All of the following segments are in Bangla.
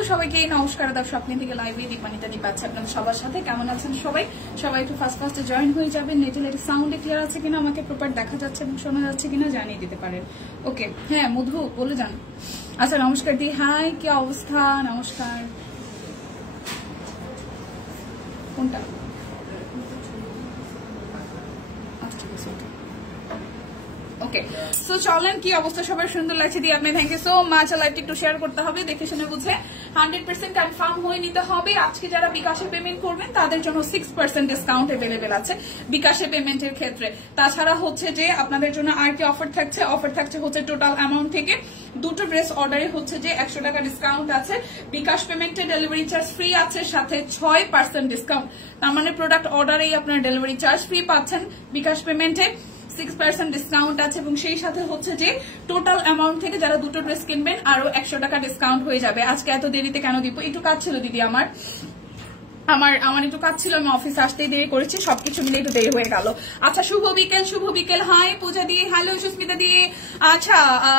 হ্যালো সবাইকে, নমস্কার আদাব। স্বপ্ন থেকে লাইভে দীপানিতা দীপ আছে আপনাদের সবার সাথে। কেমন আছেন সবাই? সবাই একটু ফার্স্টে জয়েন হয়ে যাবেন। নেটের সাউন্ড ক্লিয়ার আছে কিনা, আমাকে প্রপার দেখা যাচ্ছে এবং শোনা যাচ্ছে কিনা জানিয়ে দিতে পারেন। ওকে, হ্যাঁ মধু বলে যান। আচ্ছা নমস্কার দি, হাই কি অবস্থা? নমস্কার। কোনটা? ওকে, সো চলেন, কি অবস্থা সবার? সুন্দর লাগছে দিয়ে আপনি থ্যাংক ইউ সো মাচ। লাইভটা একটু শেয়ার করতে হবে, দেখে শুনে বুঝে 100% কনফার্ম হয়ে নিতে হবে। আজকে যারা বিকাশে পেমেন্ট করবেন তাদের জন্য 6% ডিসকাউন্ট अवेलेबल আছে বিকাশে পেমেন্টের ক্ষেত্রে। তাছাড়া হচ্ছে যে আপনাদের জন্য আর কি অফার থাকছে, অফার থাকছে হচ্ছে টোটাল অ্যামাউন্ট থেকে দুটো ড্রেস অর্ডারে হচ্ছে যে 100 টাকা ডিসকাউন্ট আছে। বিকাশ পেমেন্টে ডেলিভারি চার্জ ফ্রি আছে, সাথে 6% ডিসকাউন্ট। তার মানে প্রোডাক্ট অর্ডারেই আপনার ডেলিভারি চার্জ ফ্রি পাচ্ছেন, বিকাশ পেমেন্টে 6% ডিসকাউন্ট আছে এবং সেই সাথে হচ্ছে যে টোটাল অ্যামাউন্ট থেকে যারা দুটো ড্রেস কিনবেন আরো 100 টাকা ডিসকাউন্ট হয়ে যাবে। আজকে এত দেরিতে কেন দিব? একটু কাজ ছিল দিদি, আমার একটু কাজ ছিল, আমি অফিসে আসতেই দেরি করেছি, সবকিছু মিলে একটু দেরি হয়ে গেল। আচ্ছা শুভ বিকেল। হাই পূজা দিয়ে, হ্যালো সুস্মিতা দিয়ে। আচ্ছা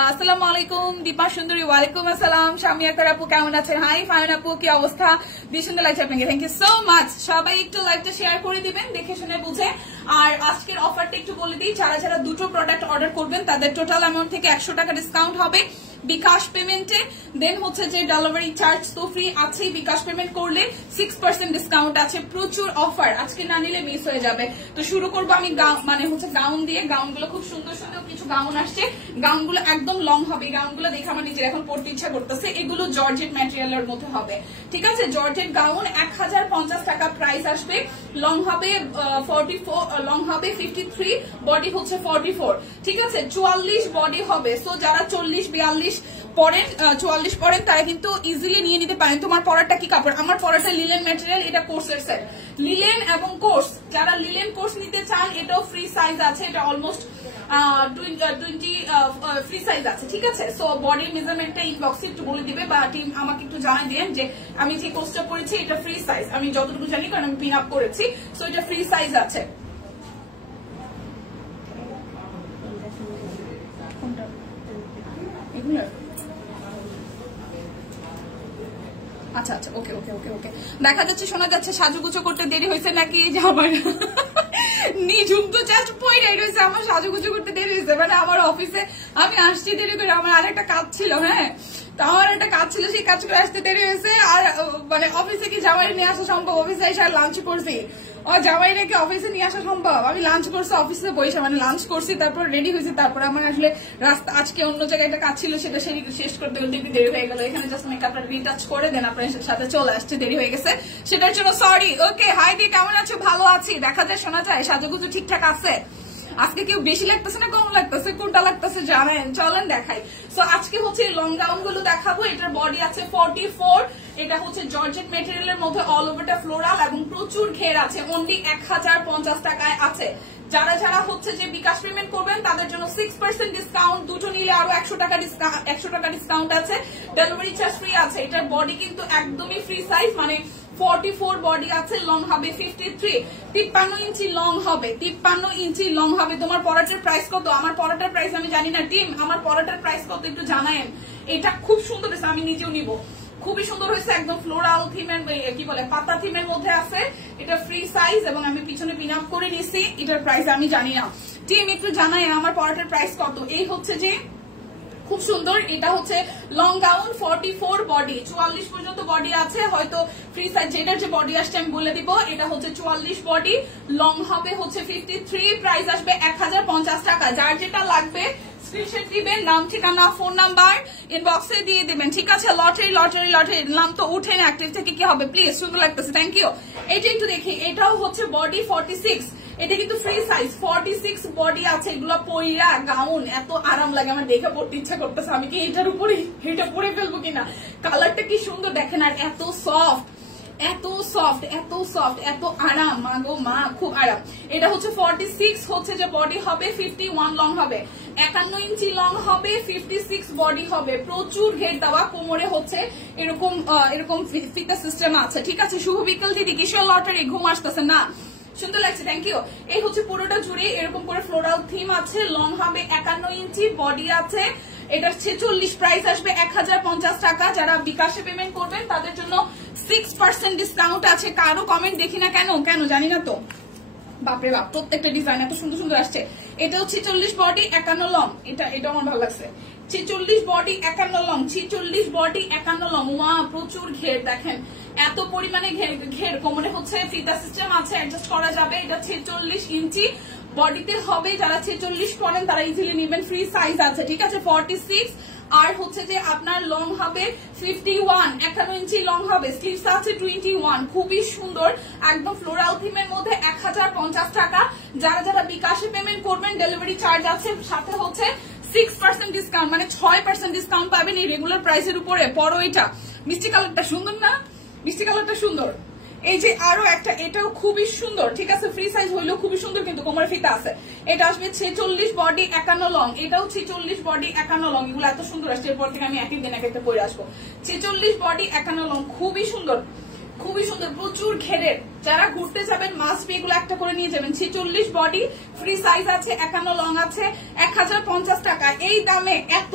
আসসালামু আলাইকুম দীপা সুন্দরী। ওয়ালাইকুম আসসালাম। স্বামী আকার আপু কেমন আছেন? হাই ফায়ন আপু, কি অবস্থা? বেশ সুন্দর লাগছে আপনাকে, থ্যাংক ইউ সো মাচ। সবাই একটু লাইভটা শেয়ার করে দিবেন দেখে শুনে বুঝে। আর আজকের অফারটা একটু বলে দিই, যারা দুটো প্রোডাক্ট অর্ডার করবেন তাদের টোটাল অ্যামাউন্ট থেকে 100 টাকা ডিসকাউন্ট হবে বিকাশ পেমেন্টে। দেন হচ্ছে যে ডেলিভারি চার্জ তো ফ্রি আছেই, বিকাশ পেমেন্ট করলে 6% ডিসকাউন্ট আছে। প্রচুর অফার, আজকে না নিলে মিস হয়ে যাবে। তো শুরু করবো আমি গাউন দিয়ে। গাউনগুলো খুব সুন্দর সুন্দর কিছু গাউন আসছে, গাউনগুলো একদম লং হবে। গাউনগুলো দেখে আমার নিজের এখন পড়তে ইচ্ছা করতেছে। এগুলো জর্জেট ম্যাটেরিয়ালের মধ্যে হবে, ঠিক আছে? জর্জেট গাউন 1050 টাকা প্রাইস আসবে। লং হবে 44, লং হবে 53, বডি হচ্ছে 44, ঠিক আছে? 44 বডি হবে। সো যারা 40-42 পরেন, 44 পরেন তারা কিন্তু ইজিলি নিয়ে নিতে পারেন। তোমার পরাটা কি কাপড়? আমার পরাটা লিলেন ম্যাটেরিয়াল, এটা কোর্সের সেট। লিলেন এবং কোর্স, যারা লিলেন কোর্স নিতে চান এটাও ফ্রি সাইজ আছে, এটা অলমোস্ট 20 ফ্রি সাইজ আছে, ঠিক আছে? সো বডি মেজারমেন্টটা ইনবক্সে একটু বলে দিবে বা টিম আমাকে একটু জানাই দেন যে আমি যে কোর্সটা পরেছি এটা ফ্রি সাইজ। আমি যতটুকু জানি কারণ আমি পিন আপ করেছি, সো এটা ফ্রি সাইজ আছে। আচ্ছা ওকে। দেখা যাচ্ছে, শোনা যাচ্ছে সাজুগুজো করতে দেরি হয়েছে নাকি? যে আমার নিজুম তো জাস্ট পয়রাই রয়েছে, আমার সাজুগুজো করতে দেরি হয়েছে। মানে আমার অফিসে আমি আসছি দেরি করে, আমার আরেকটা কাজ ছিল। হ্যাঁ, তো আমার একটা কাজ ছিল, সেই কাজ করে আসতে দেরি হয়েছে। আর মানে অফিসে কি জামাই নিয়ে আসা সম্ভব? অফিসে এসে লাঞ্চ করছি, জামাই রেখে অফিসে নিয়ে আসা সম্ভব? আমি লাঞ্চ করছি অফিসে বসে, মানে লাঞ্চ করছি, তারপর রেডি হয়েছি, তারপর আমার আসলে রাস্তা আজকে অন্য জায়গায় একটা কাজ ছিল, সেটা শেষ করতে করতে একটু দেরি হয়ে গেল। এখানে জাস্ট মেকআপটা রিটাচ করে দেন আপনার সাথে চলে আসছে, দেরি হয়ে গেছে, সেটার জন্য সরি। ওকে, হাই দি, কেমন আছো? ভালো আছি। দেখা যায়, শোনা যায়, সাজুগুজু ঠিকঠাক আছে? আজকে কেউ বেশি লাগতেছে না কম লাগতেছে? কোনটা লাগতেছে জানেন? চলেন দেখাই। সো আজকে হচ্ছে লং গাউন গুলো দেখাবো। এটার বডি আছে 44, এটা হচ্ছে জর্জেট মেটেরিয়ালের মধ্যে অল ওভারটা ফ্লোরাল এবং প্রচুর ঘের আছে। অনলি 1050 টাকায় আছে। যারা হচ্ছে যে বিকাশ পেমেন্ট করবেন তাদের জন্য 6% ডিসকাউন্ট, দুটো নিলে আরো 100 টাকা ডিসকাউন্ট আছে। ডেলিভারি চার্জ ফ্রি আছে। এটার বডি কিন্তু একদমই ফ্রি সাইজ, মানে 44 বডি আছে, লং হবে 53, 53 ইঞ্চি লং হবে, 53 ইঞ্চি লং হবে। তোমার পরাটার প্রাইস কত? আমার পরাটার প্রাইস আমি জানি না। টিম, আমার পরাটার প্রাইস কত একটু জানায়েন। এটা খুব সুন্দর হয়েছে, আমি নিজেও নিব। খুবই সুন্দর হয়েছে, একদম ফ্লোরাল থিমের, কি বলে, পাতা থিমের মধ্যে আছে। এটা ফ্রি সাইজ এবং আমি পিছনে পিন আপ করে নিছি। এটার প্রাইস আমি জানি না। টিম একটু জানায় আমার পরাটার প্রাইস কত। এই হচ্ছে যে খুব সুন্দর, এটা হচ্ছে লং গাউন 44 বডি, 44 পর্যন্ত বডি আছে। হয়তো ফ্রি সাইজ যেটার যে বডি আসছে আমি বলে দিব। এটা হচ্ছে 44 বডি, লং হবে হচ্ছে 53, প্রাইস আসবে 1050 টাকা। যার যেটা লাগবে স্ক্রিনশট দিবেন, নাম ঠিকানা ফোন নাম্বার ইনবক্সে দিয়ে দিবেন, ঠিক আছে? লটারি নাম তো উঠে না, অ্যাক্টিভ থেকে কি হবে প্লিজ? সুন্দর লাগতেছে, থ্যাংক ইউ। এটা একটু দেখি, এটাও হচ্ছে বডি 46, এটা কিন্তু ফ্রি সাইজ, 46 বডি আছে। এগুলো পইরা গাউন এত আরাম লাগে, আমার দেখে পড়তে ইচ্ছা করতেছে। আমি কি এটার উপরে এটা পরে ফেলবো কিনা? কালারটা কি সুন্দর দেখেন, আর এত সফট, এত আরাম, মা গো মা, খুব আরাম। এটা হচ্ছে 46 হচ্ছে যে বডি হবে, 51 লং হবে, 51 ইঞ্চি লং হবে, 56 বডি হবে। প্রচুর ঘের দেওয়া, কোমরে হচ্ছে এরকম ফিতা সিস্টেম আছে, ঠিক আছে? শুভ বিকেল দিদি, কিশোর লটারি, ঘুম আসতেছে না? সুন্দর লাগছে, থ্যাংক ইউ। এই হচ্ছে পুরোটা জুড়ে এরকম করে ফ্লোরাল থিম আছে, লং হবে 51 ইঞ্চি, বডি আছে এটা 46 প্রাইস আসবে 1050 টাকা। যারা বিকাশে পেমেন্ট করবেন তাদের জন্য 6% ডিসকাউন্ট আছে। কারো কমেন্ট দেখি না কেন জানি না তো, বাপরে বাপ প্রত্যেকটা ডিজাইন এত সুন্দর সুন্দর আসছে। এটাও 46 বডি 51 লং, এটা আমার ভালো লাগছে। 46 বডি 51 লং, 46 বডি 51 লং। ওয়া প্রচুর ঘের, দেখেন এত পরিমাণে ঘের। কোমরে হচ্ছে ফিতা সিস্টেম আছে, অ্যাডজাস্ট করা যাবে। এটা 46 ইঞ্চি বডিতে হবে। যারা 46 পরেন তারা ইজিলি নেবেন, ফ্রি সাইজ আছে, ঠিক আছে। 46 আর হচ্ছে যে আপনার লং হবে 51, 51 ইঞ্চি লং হবে। স্লিভস আছে 21। খুবই সুন্দর, একদম ফ্লোরাল থিমের মধ্যে 1050 টাকা। যারা যারা বিকাশে পেমেন্ট করবেন ডেলিভারি চার্জ আছে, সাথে হচ্ছে 6% ডিসকাউন্ট, মানে 6% ডিসকাউন্ট পাবেন এই রেগুলার প্রাইসের উপরে। পরো এটা, মিষ্টি কালারটা সুন্দর না? মিষ্টি কালারটা সুন্দর। এই যে আরো একটা, এটাও খুবই সুন্দর, ঠিক আছে। ফ্রি সাইজ হইলেও খুবই সুন্দর, কিন্তু কোমরে ফিতা আছে। এটা আসবে 46 বডি 51 লং, এটাও 46 বডি 51 লং। এগুলো এত সুন্দর আসছে, এরপর থেকে আমি একই দিন এক একটা পরে আসবো। 46 বডি 51 লং, খুবই সুন্দর, খুবই সুন্দর, প্রচুর ঘেরের। যারা ঘুরতে যাবেন মাস্ট বি এগুলো একটা করে নিয়ে যাবেন। 46 বডি, ফ্রি সাইজ আছে, 51 লং আছে, 1050 টাকা। এই দামে এত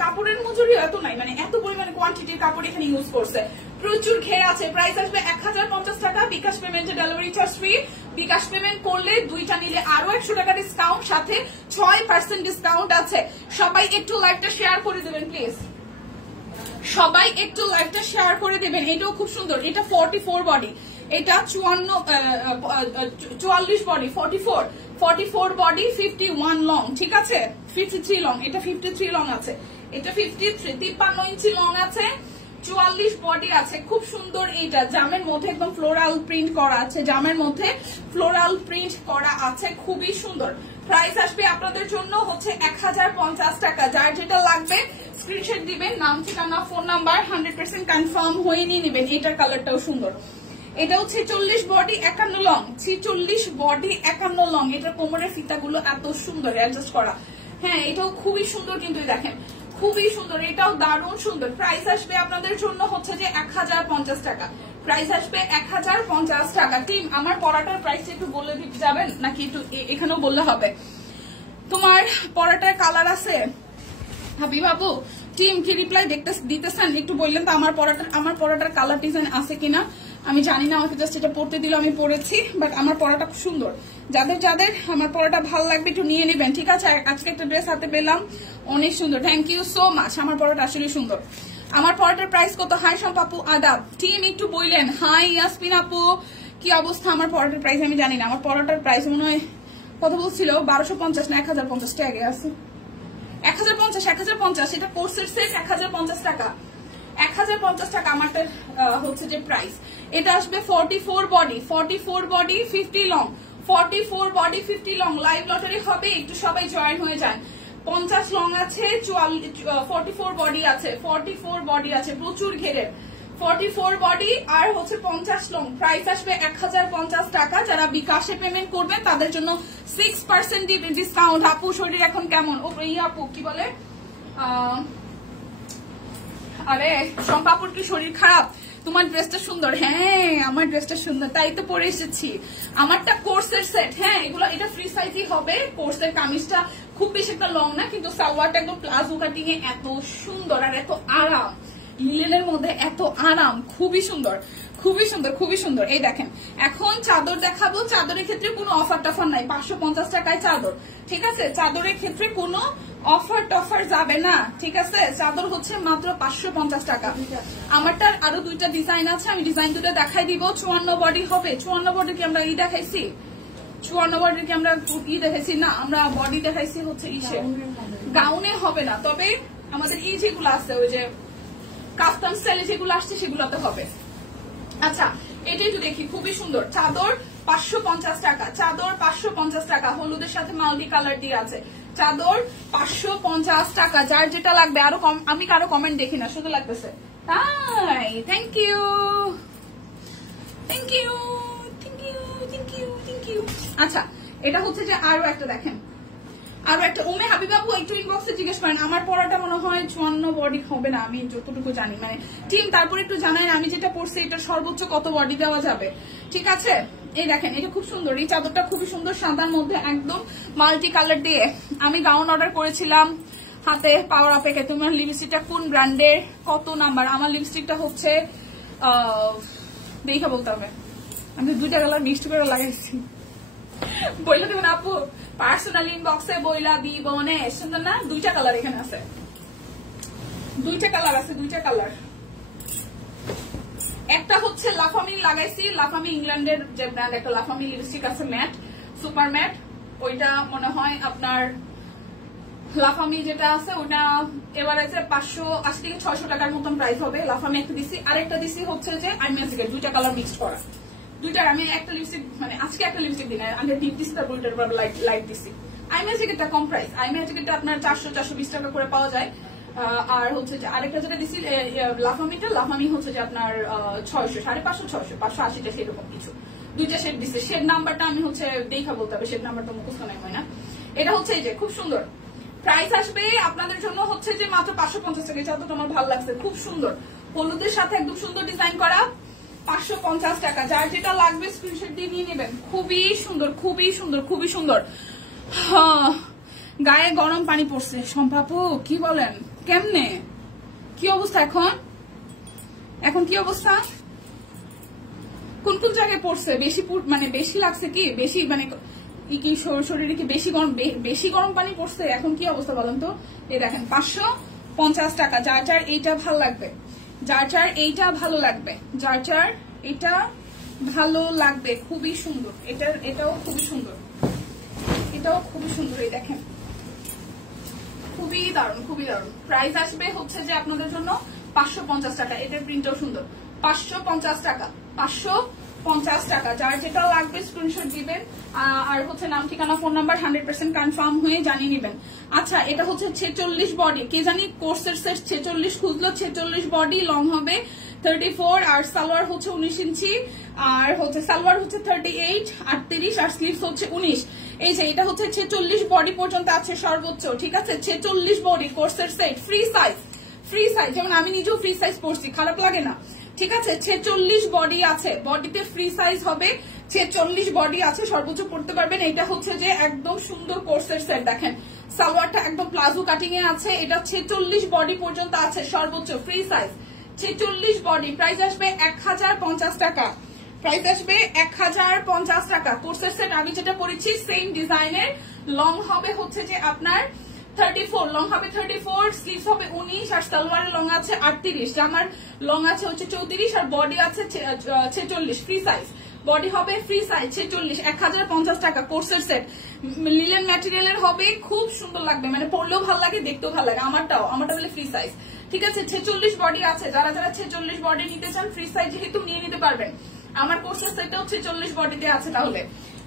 কাপড়ের মজুরি এত নাই, মানে এত পরিমাণে কোয়ান্টিটির কাপড় এখানে ইউজ করছে। প্রচুর ঘের আছে। প্রাইস আসবে 1050 টাকা। বিকাশ পেমেন্টে ডেলিভারি চার্জ ফ্রি। বিকাশ পেমেন্ট করলে দুইটা নিলে আরো 100 টাকা ডিসকাউন্ট, সাথে 6% ডিসকাউন্ট আছে। সবাই একটু লাইভটা শেয়ার করে দেবেন প্লিজ, সবাই একটু লাইভটা শেয়ার করে দেবেন। এটাও খুব সুন্দর। এটা 44 বডি, এটা 44 বডি, 44 বডি 51 লং, ঠিক আছে। 53 লং, এটা 53 লং আছে। এটা 53 ইঞ্চি লং আছে। 44 বডি আছে, খুব সুন্দর। এইটা জামের মধ্যে একদম ফ্লোরাল প্রিন্ট করা আছে, জামের মধ্যে ফ্লোরাল প্রিন্ট করা আছে, খুবই সুন্দর। প্রাইস আসবে আপনাদের জন্য হচ্ছে 1050 টাকা। যার যেটা লাগবে স্ক্রিনশট দিবেন, নাম ঠিকানা ফোন নাম্বার 100% কনফার্ম হয়ে নিয়ে নেবেন। এটার কালারটাও সুন্দর। এটা হচ্ছে 46 বডি 51 লং, 46 বডি 51 লং। এটার কোমরের ফিতাগুলো এত সুন্দর অ্যাডজাস্ট করা। হ্যাঁ, এটাও খুবই সুন্দর, কিন্তু দেখেন খুবই সুন্দর, এটাও দারুণ সুন্দর। প্রাইস আসবে আপনাদের জন্য হচ্ছে যে 1050 টাকা। প্রাইস আসবে 1050 টাকা। টিম, আমার পরাটার প্রাইস একটু বলে দিতে যাবেন নাকি একটু এখানেও বললে হবে? তোমার পরাটার কালার আছে হাবিব আপু? টিম কি রিপ্লাই দিতেছেন একটু বললেন তো। আমার পরাটার কালার ডিজাইন আছে কিনা আমি জানি না, আমাকে জাস্ট এটা পড়তে দিল, আমি পড়েছি। বাট আমার পরাটা খুব সুন্দর। যাদের যাদের আমার পরাটা ভালো লাগবে একটু নিয়ে নেবেন, ঠিক আছে। আজকে একটা ড্রেস হাতে পেলাম, অনেক সুন্দর। Thank you so much. আমার পরাটা আসলে সুন্দর। আমার পরাটার প্রাইস কত? হাই শম্পাপু আদাব। টিম একটু বললেন। হাই ইয়াসমিন আপু, কি অবস্থা? আমার পরাটার প্রাইস আমি জানি না। আমার পরাটার প্রাইস মনে হয় কত বলছিল, 1250 না 1050 টাকা আছে। 1050 এটা কোর্সের সেট 1050 টাকা। 1050 টাকা আমারটার হচ্ছে যে প্রাইস। এটা আসবে 44 body 50 long, 44 body 50 long. Live lottery হবে, একটু সবাই জয়েন হয়ে যান। 50 লং আছে, 44 বডি আছে, 44 বডি আছে, প্রচুর ঘেরের। 44 বডি আর হচ্ছে 50 লং। প্রাইস আসবে 1050 টাকা। যারা বিকাশে পেমেন্ট করবেন তাদের জন্য 6% ডিসকাউন্ট। আপু শরীর এখন কেমন? ও এই আপু কি বলে, আরে শম্পাপুর কি শরীর খারাপ? তোমার ড্রেসটা সুন্দর। হ্যাঁ, আমার ড্রেসটা সুন্দর, তাই তো পরে এসেছি। আমারটা কোর্সের সেট। হ্যাঁ, এগুলো এটা ফ্রি সাইজই হবে। কোর্সের কামিজটা খুব বেশি একটা লং না, কিন্তু সালোয়ারটা একদম প্লাজো কাটিং এ এত সুন্দর আর এত আরাম। লিলেনের মধ্যে এত আরাম, খুবই সুন্দর, খুবই সুন্দর, খুবই সুন্দর। এই দেখেন, এখন চাদর দেখাবো। চাদরের ক্ষেত্রে কোনো অফার টফার নাই। 550 টাকায় চাদর, ঠিক আছে। চাদরের ক্ষেত্রে কোনো অফার টফার যাবে না, ঠিক আছে। চাদর হচ্ছে মাত্র 550 টাকা। আমারটার আরো দুইটা ডিজাইন আছে, আমি ডিজাইন দুটো দেখাই দিব। 54 বডি হবে। 54 বডি কি আমরা দেখাইছি? 54 বডি কি আমরা দেখাইছি? না, আমরা বডি দেখাইছি হচ্ছে ইসে, গাউনে হবে না। তবে আমাদের এই যেগুলো আছে, ওই যে কাস্টম স্টাইলে যেগুলো আসছে সেগুলোতে হবে। আচ্ছা, এটা একটু দেখি, খুবই সুন্দর। চাদর 550 টাকা। চাদর 550 টাকা, হলুদের সাথে মাল্টি কালার দিয়ে আছে। চাদর 550 টাকা। যার যেটা লাগবে। আরো আমি কারো কমেন্ট দেখি না, শুধু লাগতেছে তাই। Thank you, thank you, thank you, thank you, thank you. আচ্ছা, এটা হচ্ছে যে আরো একটা দেখেন, আরো একটা। উমে হাবিবাবু একটু ইনবক্সে জিজ্ঞেস করেন। আমার পড়াটা মনে হয় 54 বডি হবে না, আমি যতটুকু জানি। মানে টিম তারপরে একটু জানাই, আমি যেটা পড়ছি এটা সর্বোচ্চ কত বডি দেওয়া যাবে, ঠিক আছে। এই দেখেন, এটা খুব সুন্দর। এই চাদরটা খুবই সুন্দর, সাদার মধ্যে একদম মাল্টি কালার দিয়ে। আমি গাউন অর্ডার করেছিলাম হাতে পাওয়ার আপেকে। তোমার লিপস্টিকটা কোন ব্র্যান্ডের, কত নাম্বার? আমার লিপস্টিকটা হচ্ছে দেখা বলতে হবে, আমি 2টা কালার মিক্সড করে লাগাইছি। বইলা দেবেন আপু, পার্সোনাল ইনবক্সে বইলা দিব নে, সুন্দর না? 2টা কালার এখানে আছে, 2টা কালার আছে, 2টা কালার। একটা হচ্ছে লাফামি লাগাইছি, লাফামি ইংল্যান্ডের যে ব্র্যান্ড, একটা লাফামি লিপস্টিক আছে ম্যাট, সুপার ম্যাট, ওইটা মনে হয় আপনার লাফামি যেটা আছে ওটা এবার আছে 580 থেকে 600 টাকার মতন প্রাইস হবে। লাফামি একটা দিছি, আরেকটা দিছি হচ্ছে যে আইম্যাজিকের, 2টা কালার মিক্সড করা। 2টার আমি একটা লিপস্টিক মানে আজকে একটা লিপস্টিক দিই না, আমি ডিপ দিছি, তারপর ওইটার উপর লাইট দিছি। আইম্যাজিকেরটা কম প্রাইস, আইম্যাজিকেরটা আপনার 400-420 টাকা করে পাওয়া যায়। আর হচ্ছে যে আরেকটা যেটা দিছি লাফামিটা, লাফামি হচ্ছে যে আপনার 600, 550, 580টা সেরকম কিছু। 2টা শেড দিছে, শেড নাম্বারটা আমি হচ্ছে দেখা বলতে হবে, শেড নাম্বারটা মুখস্থ নাই হয় না। এটা হচ্ছে এই যে খুব সুন্দর, প্রাইস আসবে আপনাদের জন্য হচ্ছে যে মাত্র 550 টাকা। এটা তো আমার ভালো লাগছে, খুব সুন্দর, হলুদের সাথে একদম সুন্দর ডিজাইন করা, 550 টাকা। যার যেটা লাগবে স্ক্রিনশট দিয়ে নিয়ে নেবেন। খুবই সুন্দর, খুবই সুন্দর, খুবই সুন্দর। গায়ে গরম পানি পড়ছে সম্পাপু, কি বলেন? কেমনে কি অবস্থা এখন? এখন কি অবস্থা? কোন কোন জায়গায় পড়ছে? বেশি মানে বেশি লাগছে কি? বেশি মানে কি শরীরে কি বেশি গরম পানি পড়ছে? এখন কি অবস্থা বলেন তো? এই দেখেন 550 টাকা। যার যার এইটা ভালো লাগবে, যার যার এইটা ভালো লাগবে, যার যার এটা ভালো লাগবে, খুবই সুন্দর। এটাও খুবই সুন্দর, এটাও খুবই সুন্দর। এই দেখেন খুবই দারুণ, খুবই দারুণ। প্রাইস আসবে হচ্ছে যে আপনাদের জন্য 550 টাকা। এটার প্রিন্টও সুন্দর, 550 টাকা, 550 টাকা। যার যেটা লাগবে স্ক্রিনশট দিবেন, আর হচ্ছে নাম, ঠিকানা, ফোন নাম্বার 100% কনফার্ম হয়ে জানিয়ে নেবেন। আচ্ছা, এটা হচ্ছে 46 বডি, কে জানি কোর্সের সেট 46 খুঁজলো, 46 বডি, লং হবে 34, আর সালোয়ার হচ্ছে 19 ইঞ্চি, আর হচ্ছে সালোয়ার হচ্ছে 38, 38, আর স্লিভস হচ্ছে 19। এই যে এটা হচ্ছে 46 বডি পর্যন্ত আছে সর্বোচ্চ, ঠিক আছে? 46 বডি কোর্সের set, free size, free size. যেমন আমি নিজেও ফ্রি সাইজ পড়ছি, খারাপ লাগে না, ঠিক আছে? 46 বডি আছে, বডিতে ফ্রি সাইজ হবে, 46 বডি আছে, সর্বোচ্চ পড়তে পারবেন। এটা হচ্ছে যে একদম সুন্দর কোর্সের সেট। দেখেন সালোয়ারটা একদম প্লাজো কাটিং এ আছে, এটা 46 বডি পর্যন্ত আছে সর্বোচ্চ, ফ্রি সাইজ, 46 বডি। প্রাইস আসবে 1050 টাকা, প্রাইস আসবে 1050 টাকা। কোর্সের সেট আমি যেটা পরেছি সেম ডিজাইনের, লং হবে হচ্ছে যে আপনার 34, লং হবে 34, স্লিভস হবে 19, আর সালোয়ারের লং আছে 38, জামার লং আছে হচ্ছে 34, আর বডি আছে 46, ফ্রি সাইজ। বডি হবে ফ্রি সাইজ 46, 1050 টাকা কোর্সের সেট। লিলেন ম্যাটেরিয়ালের হবে, খুব সুন্দর লাগবে, মানে পরলেও ভালো লাগে, দেখতেও ভালো লাগে। আমারটা বলে ফ্রি সাইজ, ঠিক আছে? 46 বডি আছে, যারা যারা 46 বডি নিতে চান ফ্রি সাইজ যেহেতু নিয়ে নিতে পারবেন। আমার কোর্সের সেটটাও 46 বডিতে আছে তাহলে।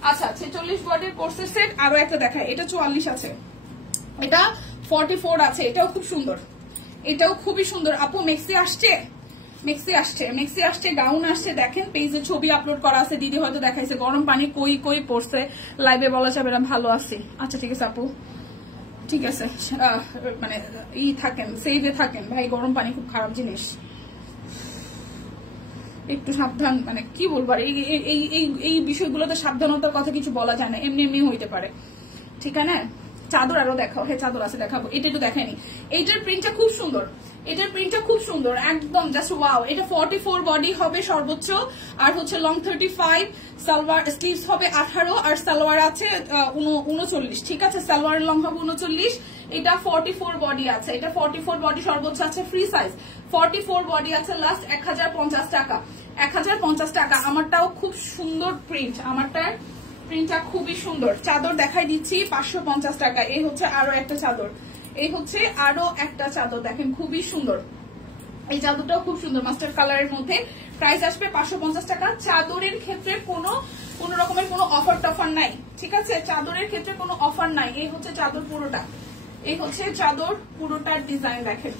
আচ্ছা, 46 বডির কোর্সের সেট। আরো একটা দেখায়, এটা 44 আছে, এটা 44 আছে, এটাও খুব সুন্দর, এটাও খুবই সুন্দর। আপু মেক্সি আসছে, মেক্সি আসছে, মেক্সি আসছে, গাউন আসছে। দেখেন পেজে ছবি আপলোড করা আছে, দিদি হয়তো দেখাইছে। গরম পানি কই কই পড়ছে, লাইভে বলা যাবে না, ভালো আছে। আচ্ছা ঠিক আছে আপু, ঠিক আছে, মানে থাকেন, সেভে থাকেন ভাই, গরম পানি খুব খারাপ জিনিস, একটু সাবধান। মানে কি বলবো, এই বিষয়গুলোতে সাবধানতার কথা কিছু বলা যায় না, এমনি এমনি হইতে পারে, ঠিক আছে? চাদর আরো দেখাও, হ্যাঁ চাদর আছে, দেখাবো। এটা একটু দেখায়নি, এইটার প্রিন্টটা খুব সুন্দর, এটার প্রিন্টটা খুব সুন্দর, একদম জাস্ট ওয়াও। এটা 44 বডি হবে সর্বোচ্চ, আর হচ্ছে লং 35, সালোয়ার স্লিভস হবে 18, আর সালোয়ার আছে 39, ঠিক আছে? সালোয়ারের লং হবে 39। এটা 44 বডি আছে, এটা 44 বডি সর্বোচ্চ আছে, ফ্রি সাইজ। 44 বডি আছে, লাস্ট 1050 টাকা, 1050 টাকা। আমারটাও খুব সুন্দর প্রিন্ট, আমারটার প্রিন্টটা খুবই সুন্দর। চাদর দেখাই দিচ্ছি 550 টাকা। এই হচ্ছে আরো একটা চাদর, এই হচ্ছে আরো একটা চাদর, দেখেন খুবই সুন্দর। এই চাদরটাও খুব সুন্দর, মাস্টার কালারের মধ্যে। প্রাইস আসবে 550 টাকা। চাদরের ক্ষেত্রে কোনো রকমের কোনো অফার টফার নাই, ঠিক আছে? চাদরের ক্ষেত্রে কোনো অফার নাই। এই হচ্ছে চাদর পুরোটা, এই হচ্ছে চাদর পুরোটার ডিজাইন, দেখেন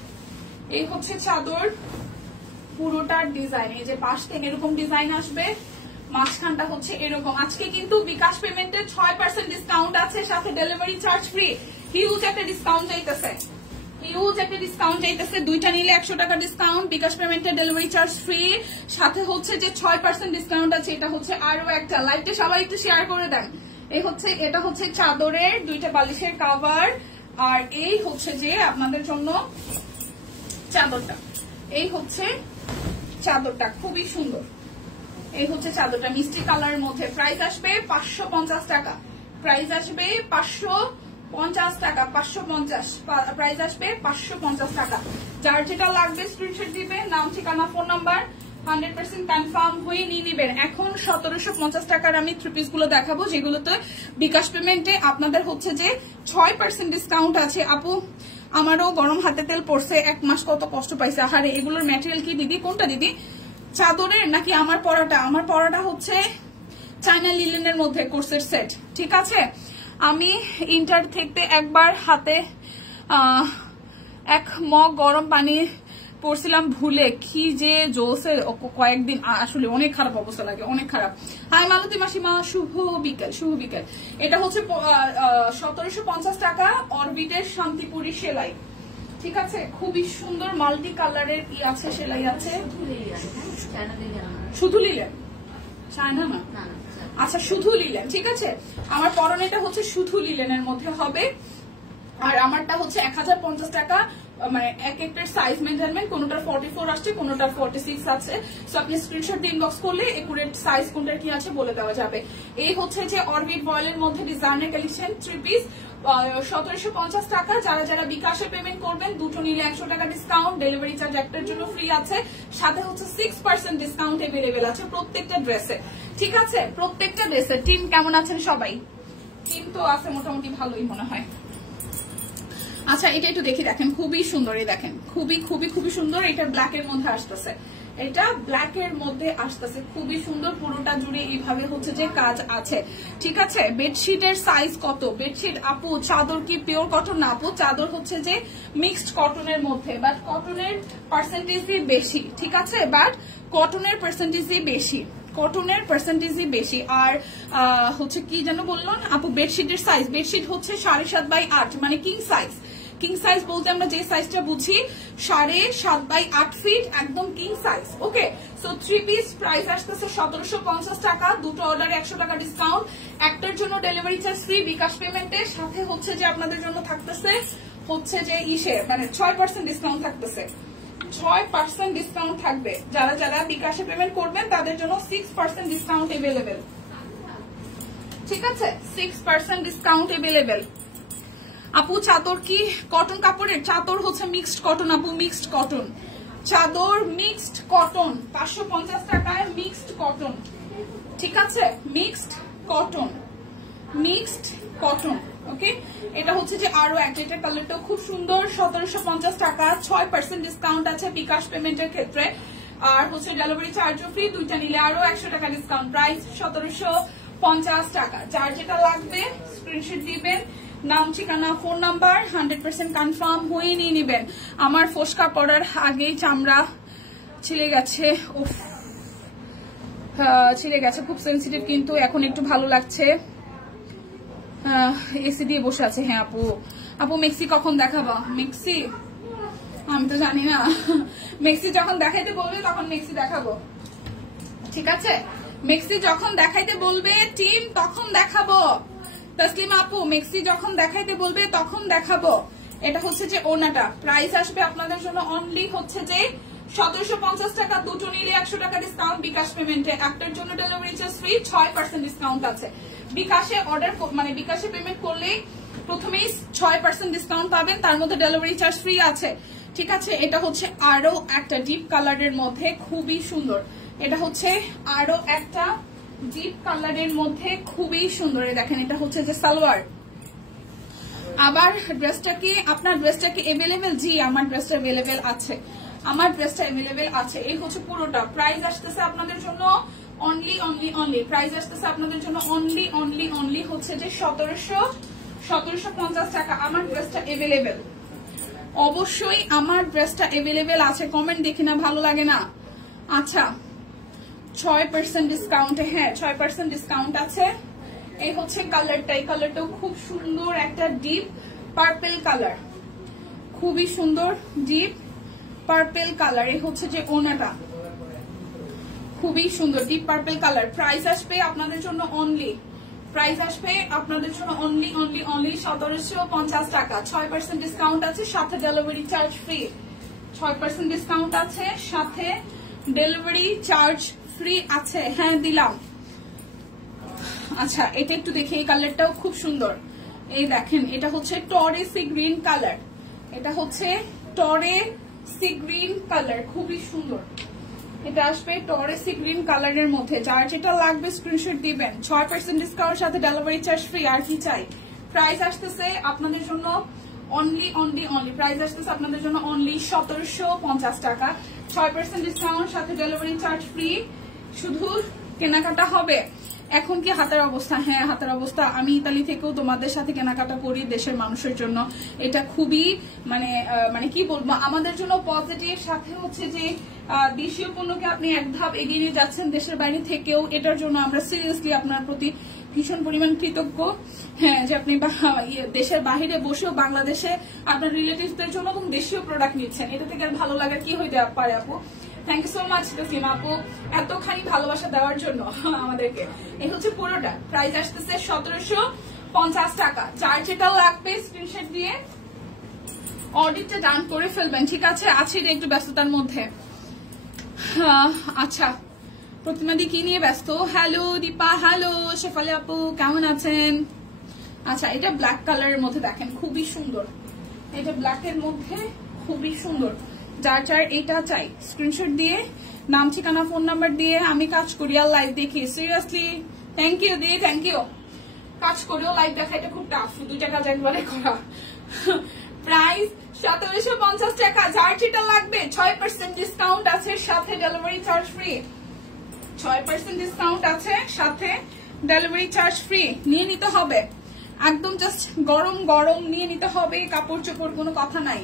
এই হচ্ছে চাদর পুরোটার ডিজাইন। এই যে পাশ থেকে এরকম ডিজাইন আসবে, মাঝখানটা হচ্ছে এরকম। আজকে কিন্তু বিকাশ পেমেন্টের 6% ডিসকাউন্ট আছে, সাথে ডেলিভারি চার্জ ফ্রি। হিউজ একটা ডিসকাউন্ট চাইতেছে, হিউজ একটা ডিসকাউন্ট চাইতেছে। দুইটা নিলে 100 টাকা ডিসকাউন্ট, বিকাশ পেমেন্টের ডেলিভারি চার্জ ফ্রি, সাথে হচ্ছে যে 6% ডিসকাউন্ট আছে। এটা হচ্ছে আরো একটা, লাইভটা সবাই একটু শেয়ার করে দেন। এই হচ্ছে, এটা হচ্ছে চাদরের দুইটা বালিশের কাভার, আর এই হচ্ছে যে আপনাদের জন্য চাদরটা, এই হচ্ছে চাদরটা খুবই সুন্দর, এই হচ্ছে চাদরটা মিষ্টি কালারের মধ্যে। প্রাইস আসবে 550 টাকা, প্রাইস আসবে 550 টাকা, 550 প্রাইস আসবে 550 টাকা। যার যেটা লাগবে স্ক্রিনশট দিবেন, নাম ঠিকানা ফোন নাম্বার 100% কনফার্ম হয়ে নিয়ে নেবেন। এখন 1750 টাকার আমি 3 পিস গুলো দেখাবো, যেগুলোতে বিকাশ পেমেন্টে আপনাদের হচ্ছে যে 6% ডিসকাউন্ট আছে। আপু আমারও গরম হাতে তেল পড়ছে, 1 মাস কত কষ্ট পাইছে। আহারে এগুলোর ম্যাটেরিয়াল কি দিদি? কোনটা দিদি, চাদরের নাকি আমার পরাটা? আমার পরাটা হচ্ছে চায়না লিলেনের মধ্যে কোর্সের সেট, ঠিক আছে। আমি ইন্টার থেকে একবার হাতে 1 মগ গরম পানি পড়ছিলাম ভুলে, কি যে জোসে কয়েকদিন, আসলে অনেক খারাপ অবস্থা লাগে, অনেক খারাপ। হাই মালতী মাসিমা, শুভ বিকেল, শুভ বিকেল। এটা হচ্ছে 1750 টাকা, অরবিটের শান্তিপুরি সেলাই, ঠিক আছে। খুবই সুন্দর মাল্টি কালারের কি আছে, সেলাই আছে। শুধু লিলেন, চায়না না, আচ্ছা শুধু লিলেন, ঠিক আছে। আমার পরনেটা হচ্ছে শুধু লিলেনের মধ্যে হবে, আর আমারটা হচ্ছে 1050 টাকা। মানে এক একটার সাইজ মেজারমেন্ট, কোনটার 44 আসছে, কোনটার 46 আছে। সো আপনি স্ক্রিনশট দিয়ে ইনবক্স করলে একুরেট সাইজ কোনটার কি আছে বলে দেওয়া যাবে। এই হচ্ছে যে অরবিট বয়েলের মধ্যে ডিজাইনার কালেকশন 3 পিস, 1750 টাকা। যারা যারা বিকাশে পেমেন্ট করবেন, দুটো নিলে 100 টাকা ডিসকাউন্ট, ডেলিভারি চার্জ একটার জন্য ফ্রি আছে, সাথে হচ্ছে 6% ডিসকাউন্ট अवेलेबल আছে প্রত্যেকটা ড্রেসে, ঠিক আছে। প্রত্যেকটা ড্রেসে। টিম কেমন আছেন সবাই? টিম তো আছে মোটামুটি ভালোই মনে হয়। আচ্ছা এটা একটু দেখি, দেখেন খুবই সুন্দর, এই দেখেন খুবই খুবই খুবই সুন্দর। এটা ব্ল্যাক এর মধ্যে আসতেছে, এটা ব্ল্যাক এর মধ্যে আসতেছে, খুবই সুন্দর। পুরোটা জুড়ে এইভাবে হচ্ছে যে কাজ আছে, ঠিক আছে। বেডশিটের সাইজ কত? বেডশিট আপু চাদর কি পিওর কটন? না আপু, চাদর হচ্ছে যে মিক্সড কটনের মধ্যে, বাট কটনের পার্সেন্টেজই বেশি, ঠিক আছে। বাট কটনের পার্সেন্টেজই বেশি, কটনের পার্সেন্টেজই বেশি। আর হচ্ছে কি যেন বললাম আপু, বেডশিটের সাইজ, বেডশিট হচ্ছে 7.5x8, মানে কিং সাইজ। কিং সাইজ বলতে আমরা যে সাইজটা বুঝি 7.5x8 ফিট, একদম কিং সাইজ, ওকে। সো 3 পিস প্রাইস আসতেছে 1750 টাকা, দুটো অর্ডারে 100 টাকা ডিসকাউন্ট, একটার জন্য ডেলিভারি চার্জ ফ্রি বিকাশ পেমেন্টের সাথে। হচ্ছে যে আপনাদের জন্য থাকতেছে হচ্ছে যে মানে 6% ডিসকাউন্ট থাকতেছে, 6% ডিসকাউন্ট থাকবে। যারা যারা বিকাশে পেমেন্ট করবেন তাদের জন্য 6% ডিসকাউন্ট अवेलेबल, ঠিক আছে। 6% ডিসকাউন্ট अवेलेबल। আপু চাদর কি কটন কাপড়ের? চাদর হচ্ছে মিক্সড কটন আপু, মিক্সড কটন চাদর, মিক্সড কটন 550 টাকায় মিক্সড কটন, ঠিক আছে। মিক্সড কটন, মিক্সড কটন, ওকে। এটা হচ্ছে যে আরো একটা কালারটাও খুব সুন্দর, 1750 টাকা, 6% ডিসকাউন্ট আছে বিকাশ পেমেন্টের ক্ষেত্রে, আর হচ্ছে ডেলিভারি চার্জও ফ্রি, দুইটা নিলে আরো 100 টাকা ডিসকাউন্ট, প্রাইস 1750 টাকা। যার যেটা লাগবে স্ক্রিনশট দিবেন, নাম ঠিকানা ফোন নাম্বার 100% কনফার্ম হয়ে নিয়ে নেবেন। আমার ফোসকা পড়ার আগেই চামড়া ছিঁড়ে গেছে, উফ ছিঁড়ে গেছে, খুব সেন্সিটিভ, কিন্তু এখন একটু ভালো লাগছে। এসি দিয়ে বসে আছে। হ্যাঁ আপু, আপু মেক্সি কখন দেখাবা? মেক্সি আমি তো জানি না, মেক্সি যখন দেখাইতে বলবে তখন মেক্সি দেখাবো, ঠিক আছে। মেক্সি যখন দেখাইতে বলবে টিম তখন দেখাবো। তসলিমা আপু মেক্সি যখন দেখাইতে বলবে তখন দেখাবো। এটা হচ্ছে যে ওনাটা, প্রাইস আসবে আপনাদের জন্য অনলি হচ্ছে যে 1750 টাকা, দুটো নিলে 100 টাকা ডিসকাউন্ট বিকাশ পেমেন্টে, একটার জন্য ডেলিভারি চার্জ ফ্রি, 6% ডিসকাউন্ট আছে। বিকাশে অর্ডার মানে বিকাশে পেমেন্ট করলে প্রথমেই 6% ডিসকাউন্ট পাবেন, তার মধ্যে ডেলিভারি চার্জ ফ্রি আছে, ঠিক আছে। এটা হচ্ছে আরো একটা ডিপ কালারের মধ্যে খুবই সুন্দর, এটা হচ্ছে আরো একটা ডিপ কালারের মধ্যে খুবই সুন্দর। দেখেন এটা হচ্ছে যে সালোয়ার। আবার ড্রেসটা কি আপনার ড্রেসটা কি अवेलेबल? জি আমার ড্রেসটা अवेलेबल আছে, আমার ড্রেসটা अवेलेबल আছে। এই হচ্ছে পুরোটা। প্রাইস আসতেছে আপনাদের জন্য অনলি প্রাইস আসতেছে আপনাদের জন্য অনলি হচ্ছে যে 1750 টাকা। আমার ড্রেসটা अवेलेबल, অবশ্যই আমার ড্রেসটা अवेलेबल আছে। কমেন্ট দেখি না, ভালো লাগে না। আচ্ছা 6% ডিসকাউন্টে, হ্যাঁ 6% ডিসকাউন্ট আছে। এই হচ্ছে কালারটা, এই কালারটাও খুব সুন্দর, একটা ডিপ পার্পল কালার, খুবই সুন্দর ডিপ পার্পল কালার। এই হচ্ছে যে ওনাটা, খুবই সুন্দর ডিপ পার্পল কালার। প্রাইস আসবে আপনাদের জন্য অনলি প্রাইস আসবে আপনাদের জন্য অনলি 1750 টাকা। 6% ডিসকাউন্ট আছে, সাথে ডেলিভারি চার্জ ফ্রি। 6% ডিসকাউন্ট আছে, সাথে ডেলিভারি চার্জ ফ্রি আছে। হ্যাঁ দিলাম। আচ্ছা এটা একটু দেখি, এই কালারটাও খুব সুন্দর। এই দেখেন এটা হচ্ছে টরে সি গ্রিন কালার, এটা হচ্ছে টরে সি গ্রিন কালার, খুবই সুন্দর। এটা আসবে টরে সি গ্রিন কালারের মধ্যে। যার যেটা লাগবে স্ক্রিনশট দিবেন। 6% ডিসকাউন্ট, সাথে ডেলিভারি চার্জ ফ্রি। আর কি চাই? প্রাইস আসতেছে আপনাদের জন্য অনলি প্রাইস আসতেছে আপনাদের জন্য অনলি 1750 টাকা। 6% ডিসকাউন্ট, সাথে ডেলিভারি চার্জ ফ্রি। শুধু কেনাকাটা হবে। এখন কি হাতের অবস্থা? হ্যাঁ হাতের অবস্থা। আমি ইতালি থেকেও তোমাদের সাথে কেনাকাটা করি দেশের মানুষের জন্য। এটা খুবই মানে কি বলবো, আমাদের জন্য পজিটিভ। সাথে হচ্ছে যে দেশীয় পণ্যকে আপনি এক ধাপ এগিয়ে নিয়ে যাচ্ছেন দেশের বাইরে থেকেও। এটার জন্য আমরা সিরিয়াসলি আপনার প্রতি ভীষণ পরিমাণ কৃতজ্ঞ। হ্যাঁ যে আপনি দেশের বাহিরে বসেও বাংলাদেশে আপনার রিলেটিভদের জন্য এবং দেশীয় প্রোডাক্ট নিচ্ছেন। এটা থেকে আর ভালো লাগার কি হইতে পারে আপু? Thank you so much Taslima আপু এতখানি ভালোবাসা দেওয়ার জন্য আমাদেরকে। এই হচ্ছে পুরোটা। প্রাইস আসতেছে 1750 টাকা। যার যেটা লাগবে স্ক্রিনশট দিয়ে অর্ডারটা ডান করে ফেলবেন, ঠিক আছে? আছি একটু ব্যস্ততার মধ্যে। আচ্ছা প্রতিমাদি কি নিয়ে ব্যস্ত? হ্যালো দীপা, হ্যালো শেফালি আপু, কেমন আছেন? আচ্ছা এটা ব্ল্যাক কালারের মধ্যে দেখেন, খুবই সুন্দর। এটা ব্ল্যাকের মধ্যে খুবই সুন্দর। যার যার এটা চাই স্ক্রিনশট দিয়ে নাম ঠিকানা ফোন নাম্বার দিয়ে আমি কাজ করি আর লাইভ দেখি। সিরিয়াসলি থ্যাংক ইউ দিয়ে, থ্যাংক ইউ। কাজ করেও লাইভ দেখা এটা খুব টাফ, দুইটা কাজ একবারে করা। প্রাইস 1750 টাকা। যার যেটা লাগবে 6% ডিসকাউন্ট আছে, সাথে ডেলিভারি চার্জ ফ্রি। 6% ডিসকাউন্ট আছে, সাথে ডেলিভারি চার্জ ফ্রি। নিয়ে নিতে হবে একদম জাস্ট গরম গরম নিয়ে নিতে হবে। কাপড় চোপড় কোনো কথা নাই।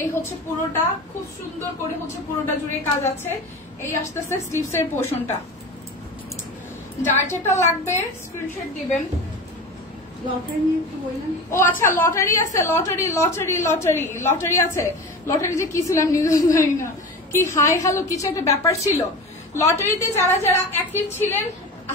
এই হচ্ছে পুরোটা, খুব সুন্দর করে হচ্ছে পুরোটা জুড়ে কাজ আছে। এই আসতেছে স্লিভস এর পোর্শনটা। যার যেটা লাগবে স্ক্রিনশট দিবেন। ও আচ্ছা লটারি আছে, লটারি আছে। লটারি যে কি ছিলাম নিজে জানি না, কি হাই হ্যালো কিছু একটা ব্যাপার ছিল। লটারিতে যারা যারা অ্যাক্টিভ ছিলেন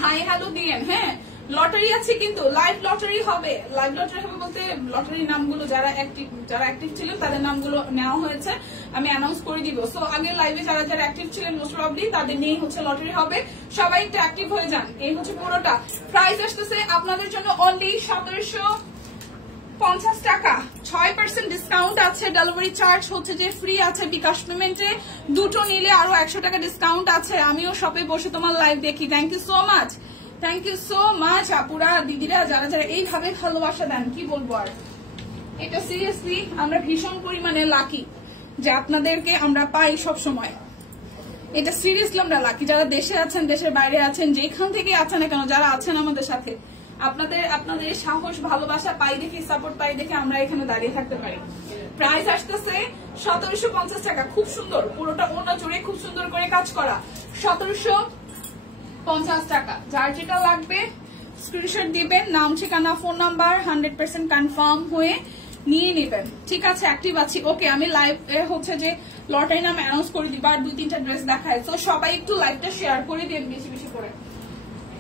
হাই হ্যালো দিলেন। হ্যাঁ লটারি আছে, কিন্তু লাইভ লটারি হবে। লাইভ লটারি হবে বলতে লটারির নামগুলো যারা অ্যাক্টিভ ছিলেন তাদের নামগুলো নেওয়া হয়েছে, আমি অ্যানাউন্স করে দিব। সো আগে লাইভে যারা যারা অ্যাক্টিভ ছিলেন মোস্ট প্রবাবলি তাদের নিয়েই হচ্ছে লটারি হবে। সবাই একটু অ্যাক্টিভ হয়ে যান। এই হচ্ছে পুরোটা। প্রাইস আসতেছে আপনাদের জন্য অনলি 1750 টাকা। 6% ডিসকাউন্ট আছে, ডেলিভারি চার্জ হচ্ছে যে ফ্রি আছে। বিকাশ পেমেন্টে দুটো নিলে আরো 100 টাকা ডিসকাউন্ট আছে। আমিও শপে বসে তোমার লাইভ দেখি। Thank you so much, thank you so much আপুরা দিদিরা যারা যারা এইভাবে ভালোবাসা দেন। কি বলবো আর, এটা সিরিয়াসলি আমরা ভীষণ পরিমাণে লাকি যে আপনাদেরকে আমরা পাই সব সময়। এটা সিরিয়াসলি আমরা লাকি যারা দেশে আছেন, দেশের বাইরে আছেন, যেখান থেকে আছেন না কেন, যারা আছেন আমাদের সাথে। আপনাদের সাহস ভালোবাসা পাই দেখে, সাপোর্ট পাই দেখে আমরা এখানে দাঁড়িয়ে থাকতে পারি। প্রাইস আসতেছে 1750 টাকা। খুব সুন্দর পুরোটা, ওনা জুড়ে খুব সুন্দর করে কাজ করা। 1750 টাকা। যার যেটা লাগবে স্ক্রিনশট দিবেন, নাম ঠিকানা ফোন নাম্বার 100% কনফার্ম হয়ে নিয়ে নেবেন, ঠিক আছে? অ্যাক্টিভ আছি। ওকে আমি লাইভ হচ্ছে যে লটারি নাম অ্যানাউন্স করে দিব আর 2-3টা ড্রেস দেখায়। তো সবাই একটু লাইভটা শেয়ার করে দিন বেশি বেশি করে।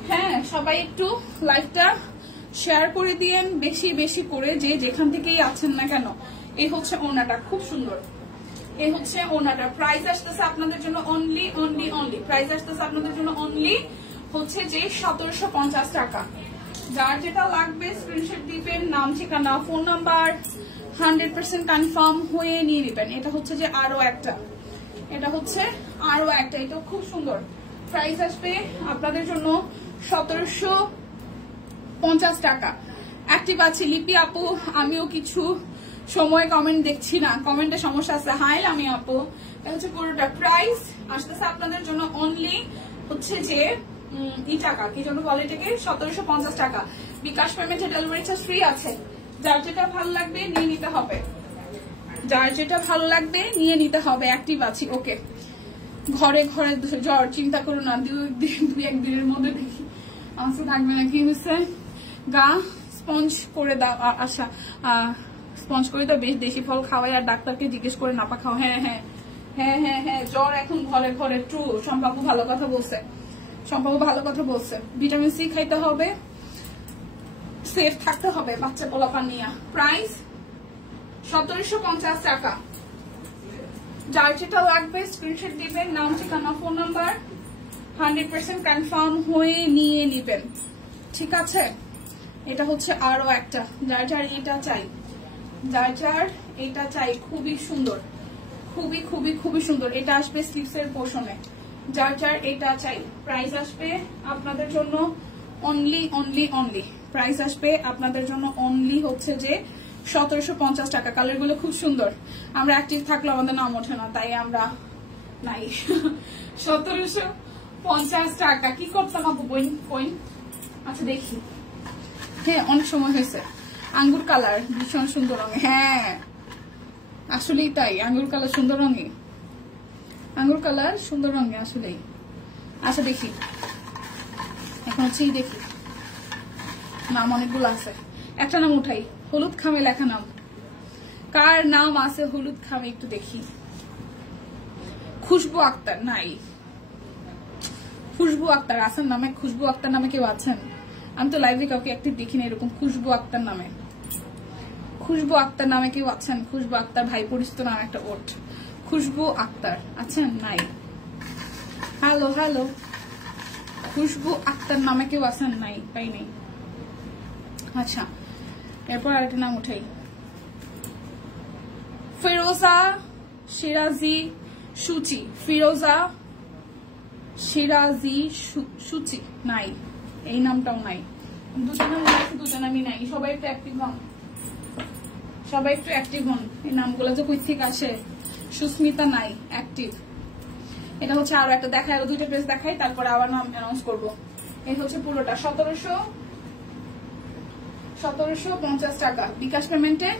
হ্যাঁ সবাই একটু লাইভটা শেয়ার করে দিয়েন বেশি বেশি করে, যে যেখান থেকেই আছেন না কেন। এই হচ্ছে ওনাটা, খুব সুন্দর। এই হচ্ছে ওনাটা। প্রাইস আসতেছে আপনাদের জন্য অনলি প্রাইস আসতেছে আপনাদের জন্য অনলি হচ্ছে যে 1750 টাকা। যার যেটা লাগবে স্ক্রিনশট দিবেন, নাম ঠিকানা ফোন নাম্বার 100% কনফার্ম হয়ে নিয়ে নেবেন। এটা হচ্ছে যে আরো একটা, এটা খুব সুন্দর। প্রাইস আসবে আপনাদের জন্য 1750 টাকা। অ্যাক্টিভ আছে লিপি আপু, আমিও কিছু সময় কমেন্ট দেখছি না, কমেন্টে সমস্যা আছে। হাই আমি আপু। এটা হচ্ছে পুরোটা। প্রাইস আসতেছে আপনাদের জন্য অনলি হচ্ছে যে টাকা, কি জন্য বলে এটাকে, 1750 টাকা। বিকাশ পেমেন্টে ডেলিভারি চার্জ ফ্রি আছে। যার যেটা ভালো লাগবে নিয়ে নিতে হবে, যার যেটা ভালো লাগবে নিয়ে নিতে হবে। অ্যাক্টিভ আছি। ওকে ঘরে ঘরে জ্বর, চিন্তা করো না, 2-1 দিনের মধ্যে দেখি আমার থাকবে না। কি হচ্ছে গা স্পঞ্জ করে দাও। আচ্ছা স্পঞ্জ করে দাও, বেশ দেশি ফল খাওয়াই আর ডাক্তারকে জিজ্ঞেস করে নাপা খাও। হ্যাঁ হ্যাঁ হ্যাঁ হ্যাঁ হ্যাঁ জ্বর এখন ঘরে ঘরে। ট্রু, সম্পাবু ভালো কথা বলছে, ভিটামিন সি খাইতে হবে। সেফ থাকতে হবে বাচ্চা পোলাপান নিয়ে। প্রাইস 1750 টাকা। যার যেটা লাগবে স্ক্রিনশট দিবেন, নাম ঠিকানা ফোন নাম্বার 100% কনফার্ম হয়ে নিয়ে নিবেন, ঠিক আছে? এটা হচ্ছে আরো একটা, যার যার এটা চাই, যার যার এটা চাই, খুবই সুন্দর, খুবই খুবই খুবই সুন্দর। এটা আসবে স্লিভসের পোর্শনে, যার যার এটা চাই। প্রাইস আসবে আপনাদের জন্য অনলি অনলি অনলি, প্রাইস আসবে আপনাদের জন্য অনলি হচ্ছে যে 1750 টাকা। কালার গুলো খুব সুন্দর। আমরা অ্যাক্টিভ থাকলে আমাদের নাম ওঠে না, তাই আমরা নাই। 1750 টাকা। কি করতাম আপু কইন? আচ্ছা দেখি, হ্যাঁ অনেক সময় হয়েছে। আঙ্গুর কালার ভীষণ সুন্দর রঙে, হ্যাঁ আসলেই তাই, আঙ্গুর কালার সুন্দর রঙে, আঙ্গুর কালার সুন্দর রঙে আসলেই। আচ্ছা দেখি, এখন হচ্ছে দেখি, নাম অনেকগুলো আছে, একটা নাম উঠাই, হলুদ খামে লেখা নাম, কার নাম আছে হলুদ খামে একটু দেখি। খুশবু আক্তার নাই, খুশবু আক্তার আছেন নামে? খুশবু আক্তার নামে কেউ আছেন? আমি তো লাইভে কাউকে অ্যাক্টিভ দেখি না এরকম খুশবু আক্তার নামে। খুশবু আক্তার নামে কেউ আছেন? খুশবু আক্তার ভাই পরিচিত নাম একটা ওট, খুশবু আক্তার আছেন? নাই। হ্যালো হ্যালো, খুশবু আক্তার নামে কেউ আছেন? নাই, পাই নেই। আচ্ছা এরপর আরেকটা নাম উঠাই, ফিরোজা সিরাজি সুচি, ফিরোজা সিরাজি সুচি নাই, এই নামটাও নাই। দুটা নাম আছে, দুটা নামই নাই। সবাই একটু অ্যাক্টিভ হন, সবাই একটু অ্যাক্টিভ হন। এই নামগুলো যে কই থেকে আসে। সুস্মিতা নাই, অ্যাক্টিভ। এটা হচ্ছে আরো একটা, দেখাই আরো দুইটা ড্রেস দেখাই, তারপরে আবার নাম অ্যানাউন্স করবো। এই হচ্ছে পুরোটা 1750 টাকা। বিকাশ পেমেন্টে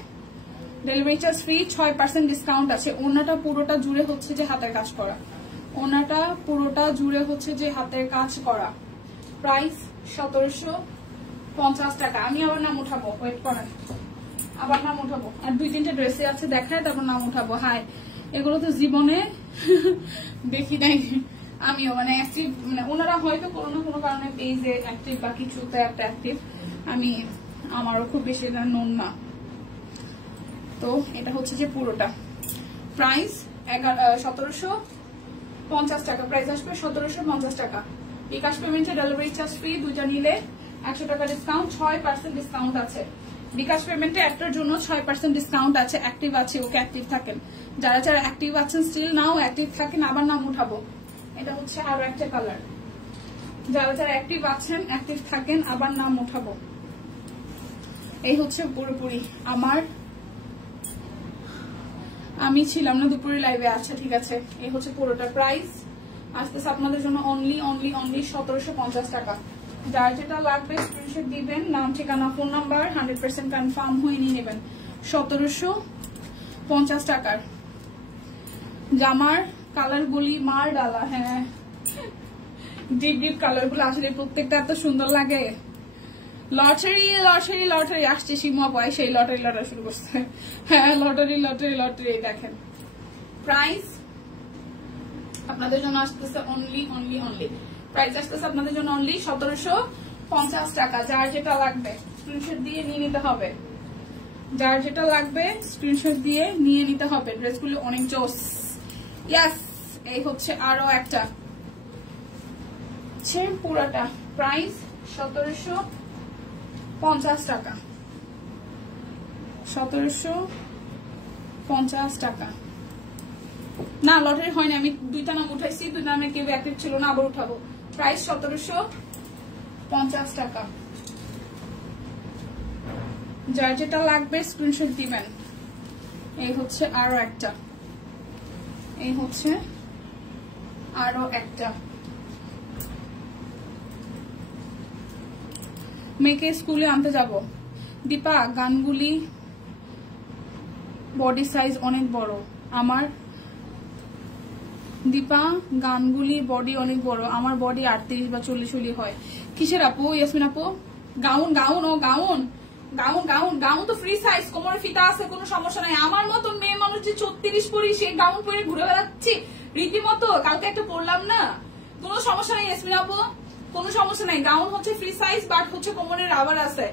ডেলিভারি চার্জ ফ্রি, 6% ডিসকাউন্ট আছে। ওনাটা পুরোটা জুড়ে হচ্ছে যে হাতের কাজ করা, ওনাটা পুরোটা জুড়ে হচ্ছে যে হাতের কাজ করা। প্রাইস 1750 টাকা। আমি আবার নাম উঠাবো, ওয়েট করেন, আবার নাম উঠাবো। আর 2-3টা ড্রেসে আছে দেখায়, তারপর নাম উঠাবো। হাই, এগুলো তো জীবনে দেখি নাই আমিও, মানে অ্যাক্টিভ, মানে ওনারা হয়তো কোনো না কোনো কারণে পেজে অ্যাক্টিভ বা কিছুতে একটা অ্যাক্টিভ, আমি আমারও খুব বেশি এটা নোন না। তো এটা হচ্ছে যে পুরোটা। প্রাইস 1750 টাকা। প্রাইস আসবে 1750 টাকা। বিকাশ পেমেন্টে ডেলিভারি চার্জ ফ্রি, দুইটা নিলে 100 টাকা ডিসকাউন্ট, 6% ডিসকাউন্ট আছে। বিকাশ পেমেন্টে একটার জন্য 6% ডিসকাউন্ট আছে। অ্যাক্টিভ আছে, ওকে অ্যাক্টিভ থাকেন। যারা যারা অ্যাক্টিভ আছেন স্টিল নাও অ্যাক্টিভ থাকেন, আবার নাম উঠাবো। এটা হচ্ছে আরো একটা কালার। যারা যারা অ্যাক্টিভ আছেন অ্যাক্টিভ থাকেন, আবার নাম উঠাবো। এই হচ্ছে পুরোপুরি আমার, আমি ছিলাম না দুপুরে লাইভে। আচ্ছা ঠিক আছে, এই হচ্ছে পুরোটা। প্রাইস আসতেছে আপনাদের জন্য অনলি অনলি অনলি 1750 টাকা। যার যেটা লাগবে স্ক্রিনশট দিবেন, নাম ঠিকানা ফোন নাম্বার 100% কনফার্ম হয়ে নিয়ে নেবেন। 1750 টাকার জামার কালার গুলি মার ডালা। হ্যাঁ, ডিপ ডিপ কালার গুলো আসলে প্রত্যেকটা এত সুন্দর লাগে। লটারি লটারি লটারি আসছে, সীমা পায় সেই লটারি লটারি শুরু করছে। হ্যাঁ, লটারি লটারি লটারি। দেখেন প্রাইস আপনাদের জন্য আসতেছে অনলি অনলি অনলি, প্রাইস আসতেছে আপনাদের জন্য অনলি 1750 টাকা। যার যেটা লাগবে স্ক্রিনশট দিয়ে নিয়ে নিতে হবে, যার যেটা লাগবে স্ক্রিনশট দিয়ে নিয়ে নিতে হবে। ড্রেসগুলো অনেক জোস। ইয়াস, এই হচ্ছে আরো একটা পুরাটা। প্রাইস 1750 টাকা। 1750 টাকা। না লটারি হয়নি, আমি দুইটা নাম উঠাইছি, দুইটা নামে কেউ অ্যাক্টিভ ছিল না, আবার উঠাবো। প্রাইস 1750 টাকা। যার যেটা লাগবে স্ক্রিনশট দিবেন। এই হচ্ছে আরো একটা, এই হচ্ছে আরো একটা। মেয়েকে স্কুলে আনতে যাব। দীপা, গানগুলি বডি সাইজ অনেক বড় আমার। দীপা, গানগুলি বডি অনেক বড় আমার, বডি 38 বা 40 হলি হয়। কিসের আপু? ইয়াসমিন আপু, গাউন গাউন ও গাউন গাউন গাউন গাউন তো ফ্রি সাইজ, কোমরে ফিতা আছে, কোনো সমস্যা নাই। আমার মতো মেয়ে মানুষ যে 36 পরি, সে গাউন পরে ঘুরে বেড়াচ্ছি রীতিমতো। কালকে একটা পরলাম না, কোনো সমস্যা নেই ইয়াসমিন আপু, কোনো সমস্যা নাই। গাউন হচ্ছে ফ্রি সাইজ, বাট হচ্ছে কোমরের রাবার আছে।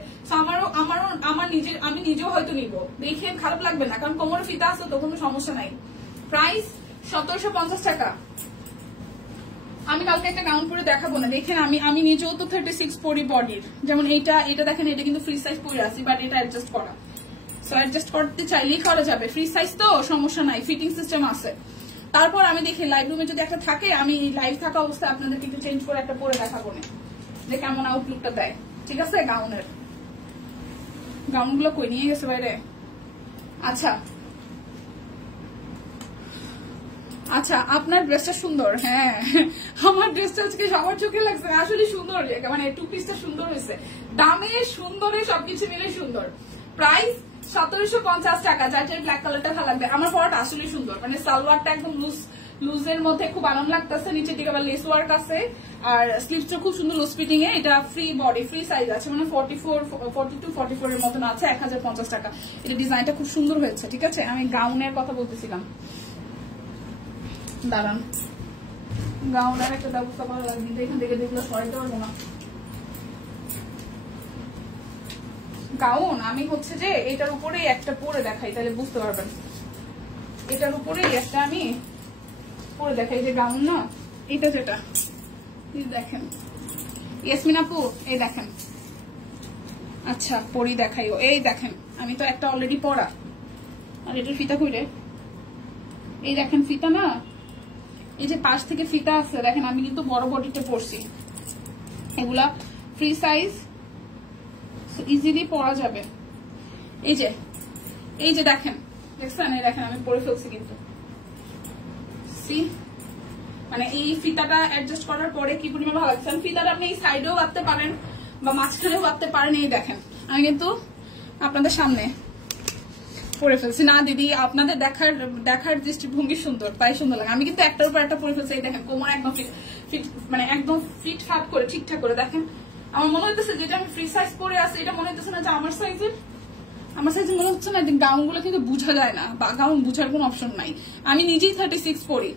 আমি নিজেও হয়তো নিব, দেখে খারাপ লাগবে না, কারণ কোমরের ফিতা আছে তো, কোনো সমস্যা নাই। প্রাইস 1750 টাকা। আমি কালকে একটা গাউন পরে দেখাবো না, দেখেন আমি নিজেও তো 36 পরি বডির। যেমন এটা দেখেন, এটা কিন্তু ফ্রি সাইজ পরে আছি, বাট এটা অ্যাডজাস্ট করা। সো অ্যাডজাস্ট করতে চাইলেই করা যাবে, ফ্রি সাইজ তো সমস্যা নাই, ফিটিং সিস্টেম আছে। তারপর আমি দেখি লাইভ রুমে যদি একটা থাকে, আমি লাইভ থাকা অবস্থায় আপনাদেরকে একটু চেঞ্জ করে একটা পরে দেখাবো না, যে কেমন আউটলুকটা দেয়। ঠিক আছে, গাউনগুলো কই নিয়ে গেছে বাইরে? আচ্ছা, আপনার ড্রেসটা সুন্দর। হ্যাঁ, আমার ড্রেসটা আজকে সবার চোখে লাগছে, আসলে সুন্দর, মানে টু পিসটা সুন্দর হয়েছে, দামে সুন্দরে সবকিছু মিলে সুন্দর। প্রাইস 1750 টাকা। যার ব্ল্যাক কালারটা ভালো লাগবে। আমার পরাটা আসলে সুন্দর, মানে সালোয়ারটা একদম লুজের মধ্যে খুব আরাম লাগতেছে, নিচের দিকে আবার লেস ওয়ার্ক আছে, আর স্লিভসটা খুব সুন্দর লুজ ফিটিং এ। এটা ফ্রি বডি, ফ্রি সাইজ আছে, মানে 42-44 এর মতন আছে। 1050 টাকা। এটা ডিজাইনটা খুব সুন্দর হয়েছে। ঠিক আছে, আমি গাউনের কথা বলতেছিলাম, দাঁড়ান, গাউনের একটা ব্যবস্থা করা লাগবে, এখান থেকে দেখলে সরাইতে পারবো না। গাউন আমি হচ্ছে যে এটার উপরেই একটা পরে দেখাই, তাহলে বুঝতে পারবেন। এটার উপরেই একটা আমি পরে দেখাই, যে গাউন না এটা, যেটা দেখেন ইয়াসমিন আপু, এই দেখেন। আচ্ছা, পরি দেখাইও, এই দেখেন, আমি তো একটা অলরেডি পরা, আর এটার ফিতা কইরে, এই দেখেন ফিতা না, এই যে পাশ থেকে ফিতা আছে দেখেন, আমি কিন্তু বড় বডিতে পরছি। এগুলা ফ্রি সাইজ, ইজিলি পরা যাবে। এই যে দেখেন, দেখছেন, এই দেখেন আমি পরে ফেলছি কিন্তু, মানে এই ফিতাটা অ্যাডজাস্ট করার পরে কি পরিমাণ ভালো লাগছে। ফিতাটা আপনি এই সাইডেও বাঁধতে পারেন বা মাঝখানেও বাঁধতে পারেন। এই দেখেন, আমি কিন্তু আপনাদের সামনে পরে ফেলছি। না দিদি, আপনাদের দেখার দৃষ্টিভঙ্গি সুন্দর, তাই সুন্দর লাগে। আমি কিন্তু একটার উপর একটা পরে ফেলছি। এই দেখেন, কোমর একদম ফিট, মানে একদম ফিট ফাট করে ঠিকঠাক করে। দেখেন, আমার মনে হইতেছে যেটা আমি ফ্রি সাইজ পরে আছি, এটা মনে হইতেছে না যে আমার সাইজের মনে হচ্ছে না। গাউন গুলো কিন্তু বোঝা যায় না, বা গাউন বোঝার কোন অপশন নাই। আমি নিজেই 36 পরি,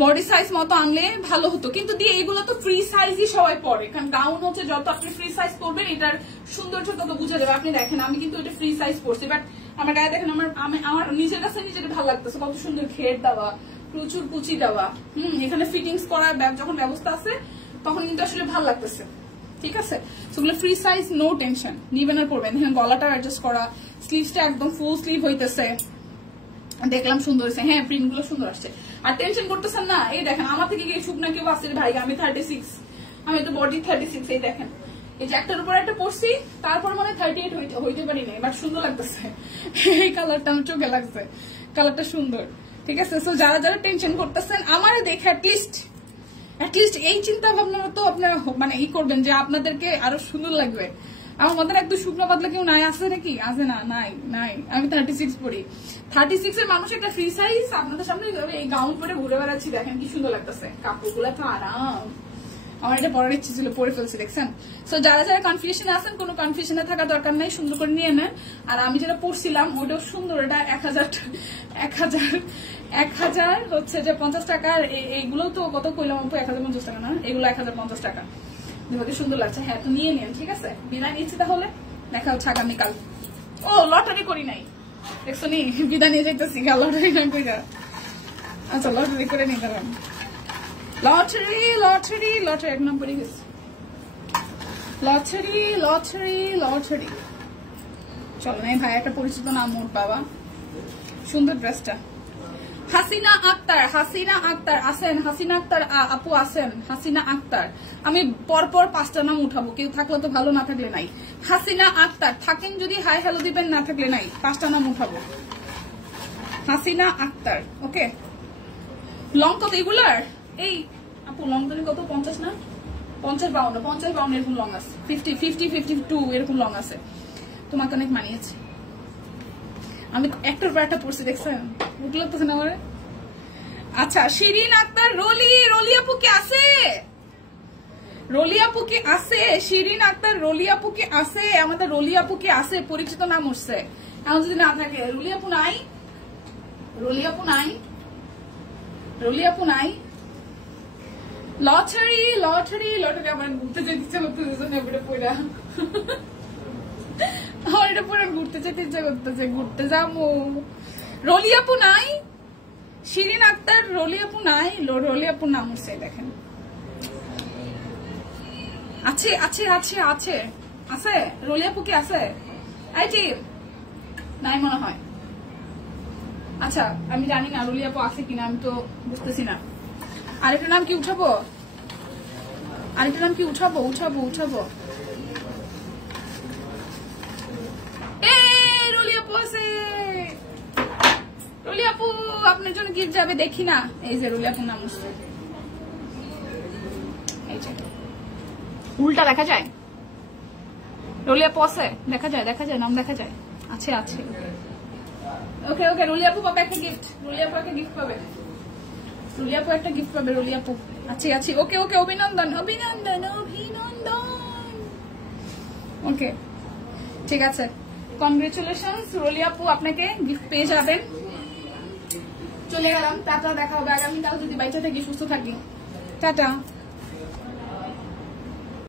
বডি সাইজ মতো আনলে ভালো হতো, কিন্তু দিয়ে এইগুলো তো ফ্রি সাইজই সবাই পরে, কারণ গাউন হচ্ছে যত আপনি ফ্রি সাইজ পরবেন এটার সৌন্দর্য তত বুঝা যাবে। আপনি দেখেন, আমি কিন্তু এটা ফ্রি সাইজ পরছি, বাট আমার গায়ে দেখেন, আমার নিজের কাছে নিজেকে ভালো লাগতেছে, কত সুন্দর ঘের দেওয়া, প্রচুর কুচি দেওয়া। এখানে ফিটিংস করার যখন ব্যবস্থা আছে, তখন কিন্তু আসলে ভালো লাগতেছে। ঠিক আছে, সেগুলো ফ্রি সাইজ, নো টেনশন, নিবেন আর পরবেন। এখানে গলাটা অ্যাডজাস্ট করা, স্লিভসটা একদম ফুল স্লিভ হইতেছে, দেখলাম সুন্দর হয়েছে। হ্যাঁ, প্রিন্ট গুলো সুন্দর আসছে, আর টেনশন করতেছেন না। এই দেখেন, আমার থেকে গিয়ে শুকনা কেউ আসছে ভাই, আমি 36, আমি তো বডি 36। এই দেখেন, এই যে একটার উপর একটা পরছি, তারপর মানে 38 হইতে পারি নাই, বাট সুন্দর লাগতেছে। এই কালারটা আমার চোখে লাগছে, কালারটা সুন্দর। ঠিক আছে, সো যারা টেনশন করতেছেন, আমারে দেখে অ্যাটলিস্ট এই চিন্তা ভাবনা তো আপনারা মানে করবেন যে আপনাদেরকে আরো সুন্দর লাগবে। আমার মধ্যে একদম শুকনো পাতলা কেউ নাই আছে নাকি? আছে না? নাই। আমি 36 পরি, 36 এর মানুষ একটা ফ্রি সাইজ আপনাদের সামনে এই গাউন পরে ঘুরে বেড়াচ্ছি, দেখেন কি সুন্দর লাগতেছে। কাপড়গুলো তো আরাম, আমার এটা পরার ইচ্ছে ছিল, পরে ফেলছি, দেখছেন। সো যারা কনফিউশনে আছেন, কোনো কনফিউশনে থাকা দরকার নাই, সুন্দর করে নিয়ে নেন। আর আমি যেটা পরছিলাম ওটাও সুন্দর, এটা 1000 হচ্ছে যে 50 টাকা। এইগুলো তো কত কইলাম, 1050 টাকা না, এগুলো 1050 টাকা। দেখতে সুন্দর লাগছে। হ্যাঁ, তো নিয়ে নেন। ঠিক আছে, বিদায় নিচ্ছি তাহলে, দেখা হচ্ছে আগামীকাল। ও, লটারি করি নাই, দেখছো নি, বিদায় নিয়ে যাইতেছি, লটারি না কইরা। আচ্ছা, লটারি করে নিয়ে গেলাম। লটারি 1 নম্বরই গেছে। লটারি। চলো না ভাই, একটা পরিচিত নাম ওর বাবা, সুন্দর ড্রেসটা। হাসিনা আক্তার আছেন, হাসিনা আক্তার আপু আছেন, হাসিনা আক্তার। আমি পরপর 5টা নাম উঠাবো, কেউ থাকলে তো ভালো, না থাকলে নাই। হাসিনা আক্তার থাকেন যদি হাই হ্যালো দিবেন, না থাকলে নাই। 5টা নাম উঠাবো। হাসিনা আক্তার, ওকে। লং কত এগুলার? এই আপু লং তো কত? 50 না, 50-52 এরকম লং আছে, 50-52 এরকম লং আছে। তোমাকে অনেক মানিয়েছে। আমি একটার পর একটা পড়ছি, দেখছেন বুক লাগতেছে না আমার। আচ্ছা, শিরিন আক্তার, রলি আপু কি আছে? শিরিন আক্তার, রলি আপু কি আছে? আমাদের রলি আপু কি আছে? পরিচিত নাম উঠছে, এমন যদি না থাকে। রলি আপু নাই। লটারি লটারি লটারি আমার ঘুরতে যেতে ইচ্ছা করতেছে এটা পড়া আমার এটা পড়া ঘুরতে যেতে ইচ্ছা করতেছে ঘুরতে যাবো রলি আপু নাই শিরিন আক্তার রলি আপু নাই রলি আপু নাম হচ্ছে দেখেন আছে আছে আছে আছে আছে রলি আপু কি আছে আইটি নাই মনে হয় আচ্ছা আমি জানি না রলি আপু আছে কিনা আমি তো বুঝতেছি না আরেকটা নাম কি উঠাবো উঠাবো রলি আপু আছে রলি আপু আপনার জন্য গিফট যাবে দেখি না এই যে রলি আপুর নাম হচ্ছে উল্টা দেখা যায় রলি আপু আছে দেখা যায় নাম দেখা যায় আছে আছে ওকে ওকে রলি আপু পাবে একটা গিফট রলি আপু একটা গিফট পাবে রলি আপু আছে আছে ওকে ওকে অভিনন্দন ওকে ঠিক আছে কংগ্রেচুলেশনস রলি আপু আপনাকে গিফট পেয়ে যাবেন চলে গেলাম টাটা দেখা হবে আগামীকাল যদি বাইচা থাকি সুস্থ থাকি টাটা